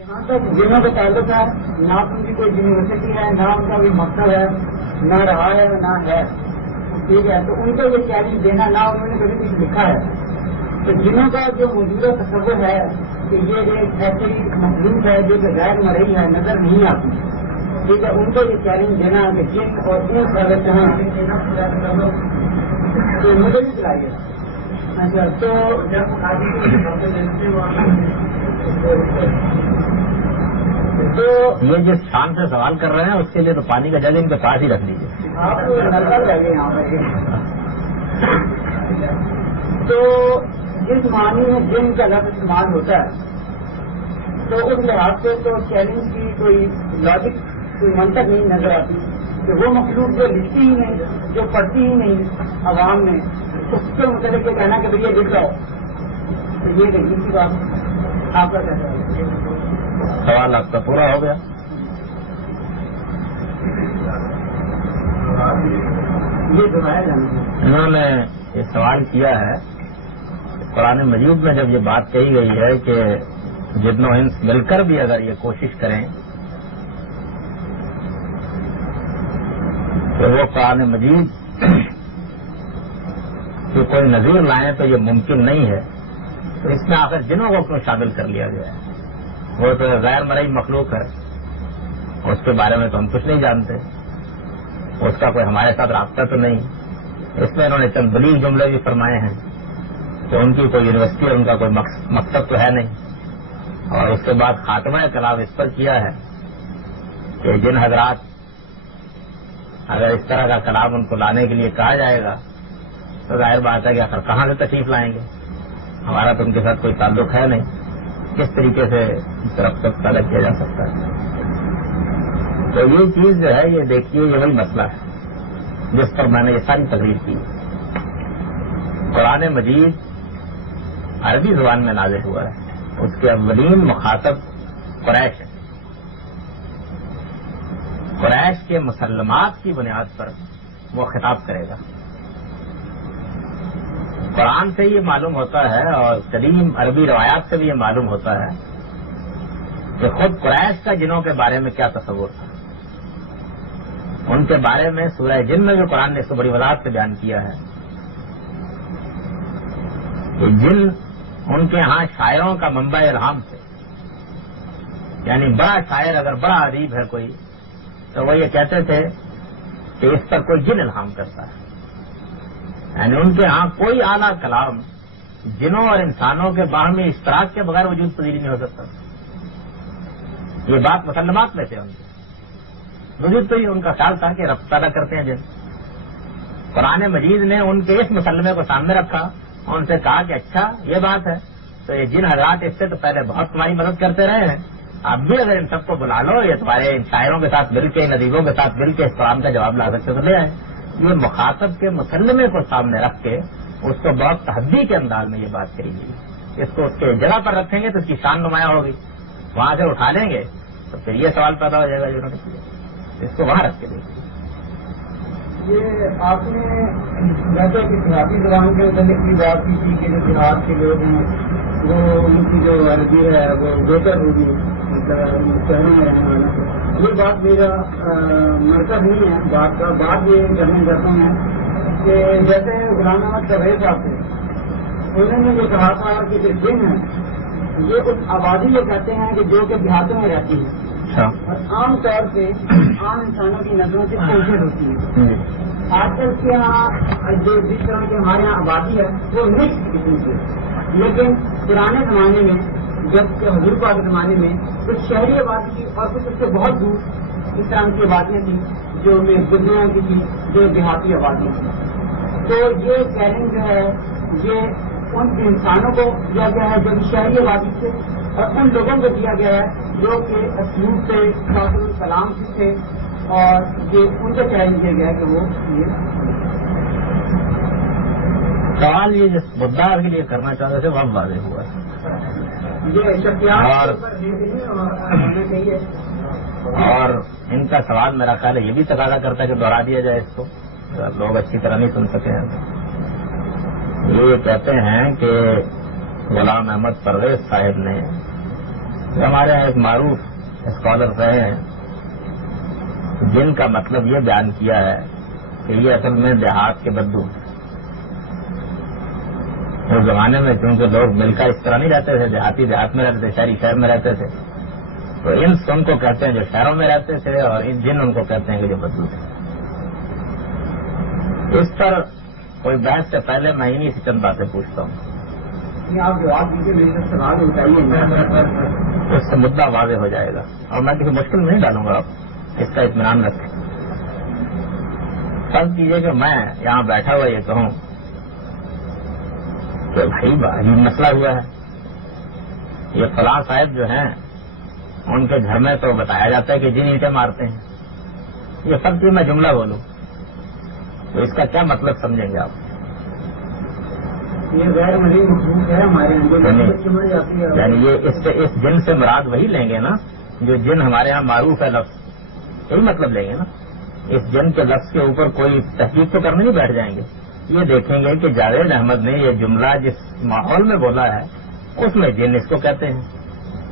جہاں تک جنہوں کا تعلق ہے نہ ان کی کوئی یونیورسٹی ہے نہ ان کا کوئی مقصد ہے نہ رہا ہے نہ ہے ٹھیک ہے تو ان کو یہ چیلنج دینا نہ انہوں نے کبھی کچھ لکھا ہے تو جنہوں کا جو موجودہ تصور ہے کہ یہ ایک ایسی مخلوق ہے جو کہ غیر مرئی ہے نظر نہیں آتی ٹھیک ہے ان کو یہ چیلنج دینا کہ جن اور ان سروس ہیں تو مجھے بھی چلائیے اچھا تو یہ جس شان سے سوال کر رہے ہیں اس کے لیے تو پانی کا جگ ان کے پاس ہی رکھ دیجیے آپ نظر لگے یہاں پر تو جس معنی میں جن کا لفظ استعمال ہوتا ہے تو اس لحاظ سے تو چیلنج کی کوئی لاجک کوئی منطق نہیں نظر آتی کہ وہ مخلوق جو لکھتی ہی نہیں جو پڑھتی ہی نہیں عوام میں اس کے متعلق یہ کہنا کہ بھائی یہ لکھ رہا ہو تو یہ دیکھیے کی بات آپ کا کہنا ہے سوال آپ کا پورا ہو گیا یہ دہرایا جانا انہوں نے یہ سوال کیا ہے قرآن مجید میں جب یہ بات کہی گئی ہے کہ جن و انس مل کر بھی اگر یہ کوشش کریں تو وہ قرآن مجید کہ کوئی نظیر لائیں تو یہ ممکن نہیں ہے تو اس میں آخر جنوں کو کیوں شامل کر لیا گیا ہے وہ تو غیر مرئی مخلوق ہے اس کے بارے میں تو ہم کچھ نہیں جانتے اس کا کوئی ہمارے ساتھ رابطہ تو نہیں اس میں انہوں نے چند بلیغ جملے بھی فرمائے ہیں کہ ان کی کوئی یونیورسٹی اور ان کا کوئی مقصد تو ہے نہیں اور اس کے بعد خاتمہ کلام اس پر کیا ہے کہ جن حضرات اگر اس طرح کا کلام ان کو لانے کے لیے کہا جائے گا تو ظاہر بات ہے کہ آخر کہاں سے تشریف لائیں گے ہمارا تو ان کے ساتھ کوئی تعلق ہے نہیں کس طریقے سے ربط پیدا کیا جا سکتا ہے تو یہ چیز جو ہے یہ دیکھیے یہ وہی مسئلہ ہے جس پر میں نے یہ ساری تقریر کی قرآن مجید عربی زبان میں نازل ہوا ہے اس کے اولین مخاطب قریش ہے قریش کے مسلمات کی بنیاد پر وہ خطاب کرے گا قرآن سے یہ معلوم ہوتا ہے اور قدیم عربی روایات سے بھی یہ معلوم ہوتا ہے کہ خود قریش کا جنوں کے بارے میں کیا تصور تھا ان کے بارے میں سورہ جن میں جو قرآن نے اس کو بڑی وضاحت سے بیان کیا ہے کہ جن ان کے ہاں شاعروں کا منبع الہام تھے یعنی بڑا شاعر اگر بڑا ادیب ہے کوئی تو وہ یہ کہتے تھے کہ اس پر کوئی جن الہام کرتا ہے یعنی ان کے ہاں کوئی اعلیٰ کلام جنوں اور انسانوں کے باہمی اشتراک کے بغیر وجود پذیر نہیں ہو سکتا یہ بات مسلمات میں تھے ان کے وجود تو ان کا خیال تھا کہ ربط پیدا کرتے ہیں جن قرآن مجید نے ان کے اس مسلمے کو سامنے رکھا اور ان سے کہا کہ اچھا یہ بات ہے تو یہ جن حضرات اس سے تو پہلے بہت تمہاری مدد کرتے رہے ہیں اب بھی اگر ان سب کو بلا لو یہ تمہارے ان شاعروں کے ساتھ مل کے ان ادیبوں کے ساتھ مل کے اس قرآن کا جواب لا سکتے تو لے آئے یہ مخاطب کے مسلمے کو سامنے رکھ کے اس کو بہت تحدی کے انداز میں یہ بات کہی گئی اس کو اس کے جگہ پر رکھیں گے تو اس کی شان نمایاں ہوگی وہاں سے اٹھا لیں گے تو پھر یہ سوال پیدا ہو جائے گا جنہوں نے کیا اس کو وہاں رکھ کے دیکھیے یہ آپ نے ویسے کہ دیہاتی زبان کے متعلق کی بات کی تھی کہ جو دیہات کے لوگ ہیں وہ ان کی جو عربی ہے وہ بہتر ہوگی شہروں میں رہنے والے یہ بات میرا مرکز نہیں ہے بات کا بات یہ کرنا چاہتا ہوں کہ جیسے غلام احمد طویل صاحب تھے انہوں نے یہ کہا تھا کہ جو جن ہے یہ اس آبادی کو کہتے ہیں کہ جو کہ دیہاتوں میں رہتی ہے اور عام طور پہ عام انسانوں کی نظروں سے کوشش ہوتی ہے آج کل کے یہاں جو جس طرح کی ہمارے یہاں آبادی ہے وہ مکس قسم کی ہے لیکن پرانے زمانے میں جب کہ حضور پاک کے زمانے میں کچھ شہری آبادی تھی اور کچھ اس سے بہت دور اس طرح کی آبادیاں تھیں جو کہ گزریوں کی تھی جو دیہاتی آبادی تھی تو یہ چیلنج جو ہے یہ ان انسانوں کو دیا گیا ہے جو کہ شہری آبادی سے اور ان لوگوں کو دیا گیا ہے جو کہ اسلوب سے قابل کلام سے تھے اور یہ ان کو چیلنج دیا گیا ہے کہ وہ سوال یہ جس مدعا کے لیے کرنا چاہتے تھے وہ واضح ہوا ہے اور ان کا سوال میرا خیال ہے یہ بھی تقاضا کرتا ہے کہ دوہرا دیا جائے اس کو لوگ اچھی طرح نہیں سن سکے ہیں یہ کہتے ہیں کہ غلام احمد پرویز صاحب نے ہمارے یہاں ایک معروف اسکالر رہے ہیں، جن کا مطلب یہ بیان کیا ہے کہ یہ اصل میں دیہات کے بدو ہیں۔ اس زمانے میں چونکہ لوگ مل کر اس طرح نہیں رہتے تھے، دیہاتی دیہات میں رہتے تھے، شہری شہر میں رہتے تھے، تو انس ان کو کہتے ہیں جو شہروں میں رہتے تھے، اور جن ان کو کہتے ہیں کہ جو بدو تھے۔ اس پر کوئی بحث سے پہلے میں انہیں سے چند باتیں پوچھتا ہوں، آپ جواب دیجیے، میرے سے سوال اٹھائیے، اس سے مدعا واضح ہو جائے گا، اور میں کسی مشکل میں نہیں ڈالوں گا، آپ اس کا اطمینان رکھیں۔ فرض کیجیے کہ میں یہاں بیٹھا ہوا یہ کہوں کہ بھائی عجیب مسئلہ ہوا ہے، یہ فلاں صاحب جو ہیں ان کے گھر میں تو بتایا جاتا ہے کہ جن اینٹیں مارتے ہیں، یہ فرض کی میں جملہ بولوں تو اس کا کیا مطلب سمجھیں گے آپ؟ یہ غیر مزید مخصوص ہے ہمارے یہاں، یعنی یہ اس جن سے مراد وہی لیں گے نا جو جن ہمارے یہاں معروف ہے لفظ، یہی مطلب لیں گے نا۔ اس جن کے لفظ کے اوپر کوئی تحقیق تو کرنے نہیں بیٹھ جائیں گے، یہ دیکھیں گے کہ جاوید احمد نے یہ جملہ جس ماحول میں بولا ہے اس میں جن اس کو کہتے ہیں۔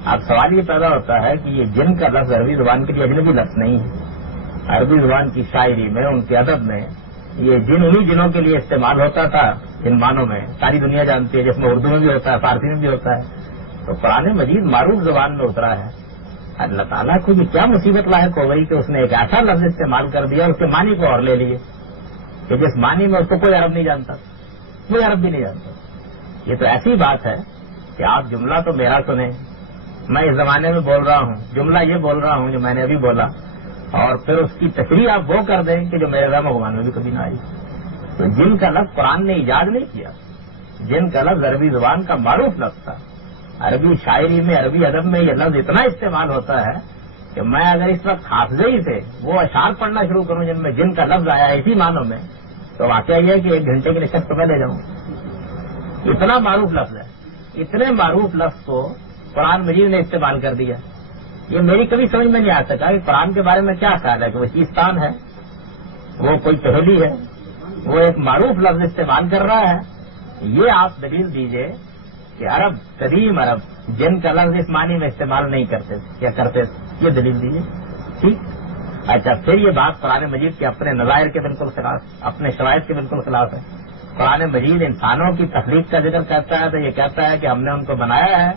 اب سوال یہ پیدا ہوتا ہے کہ یہ جن کا لفظ عربی زبان کے لیے اجنبی لفظ نہیں ہے، عربی زبان کی شاعری میں، ان کے ادب میں یہ جن انہی جنوں کے لیے استعمال ہوتا تھا جن معنوں میں ساری دنیا جانتی ہے، جس میں اردو میں بھی ہوتا ہے، فارسی میں بھی ہوتا ہے۔ تو قرآن مجید معروف زبان میں اترا ہے، اللہ تعالیٰ کو یہ کیا مصیبت لاحق ہو گئی کہ اس نے ایک ایسا لفظ استعمال کر دیا، اس کے معنی کو اور لے لیے کہ جس معنی میں اس کو کوئی عرب نہیں جانتا، کوئی عرب بھی نہیں جانتا۔ یہ تو ایسی بات ہے کہ آپ جملہ تو میرا سنیں، میں اس زمانے میں بول رہا ہوں، جملہ یہ بول رہا ہوں جو میں نے ابھی بولا، اور پھر اس کی تشریح آپ وہ کر دیں کہ جو میرے رحم و گمان میں بھی کبھی نہ آئی۔ تو جن کا لفظ قرآن نے ایجاد نہیں کیا، جن کا لفظ عربی زبان کا معروف لفظ تھا، عربی شاعری میں، عربی ادب میں یہ لفظ اتنا استعمال ہوتا ہے کہ میں اگر اس وقت حافظے ہی سے وہ اشعار پڑھنا شروع کروں جن میں جن کا لفظ آیا ہے اسی معنوں میں، تو واقعہ یہ ہے کہ 1 گھنٹے کی نشست میں لے جاؤں۔ اتنا معروف لفظ ہے، اتنے معروف لفظ کو قرآن مجید نے استعمال کر دیا۔ یہ میری کبھی سمجھ میں نہیں آ سکا کہ قرآن کے بارے میں کیا خیال ہے کہ وہ چیزستان ہے، وہ کوئی پہلی ہے، وہ ایک معروف لفظ استعمال کر رہا ہے۔ یہ آپ دلیل دیجئے کہ عرب، قدیم عرب جن کا لفظ اس معنی میں استعمال نہیں کرتے تھے یا کرتے تھے، یہ دلیل دیجئے۔ ٹھیک، اچھا پھر یہ بات قرآن مجید کے اپنے نظائر کے بالکل خلاف، اپنے شرائط کے بالکل خلاف ہے۔ قرآن مجید انسانوں کی تخلیق کا ذکر کرتا ہے تو یہ کہتا ہے کہ ہم نے ان کو بنایا ہے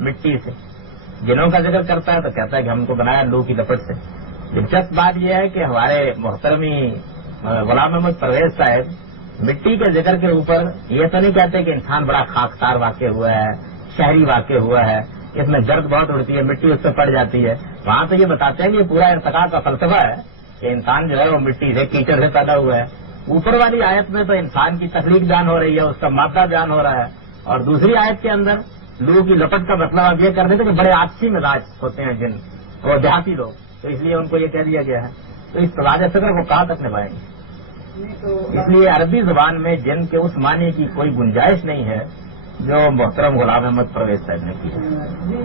مٹی سے، جنوں کا ذکر کرتا ہے تو کہتا ہے کہ ہم کو بنایا لو کی لپٹ سے۔ دلچسپ بات یہ ہے کہ ہمارے محترمی غلام محمد پرویز صاحب مٹی کے ذکر کے اوپر یہ تو نہیں کہتے کہ انسان بڑا خاکسار واقع ہوا ہے، شہری واقع ہوا ہے، اس میں گرد بہت اڑتی ہے، مٹی اس پہ پڑ جاتی ہے۔ وہاں تو یہ بتاتے ہیں کہ یہ پورا ارتقاء کا فلسفہ ہے کہ انسان جو ہے وہ مٹی سے، کیچڑ سے پیدا ہوا ہے۔ اوپر والی آیت میں تو انسان کی تخلیق بیان ہو رہی ہے، اس کا مادہ بیان ہو رہا ہے، اور دوسری آیت کے اندر لو کی لپٹ کا مطلب آپ یہ کر دیتے کہ بڑے آپسی مزاج ہوتے ہیں جن، وہ دیہاتی لوگ، تو اس لیے ان کو یہ کہہ دیا گیا ہے۔ تو اس تضاد فکر کو کہاں تک نبھائیں گے؟ اس لیے عربی زبان میں جن کے اس معنی کی کوئی گنجائش نہیں ہے جو محترم غلام احمد پرویز صاحب نے کی ہے۔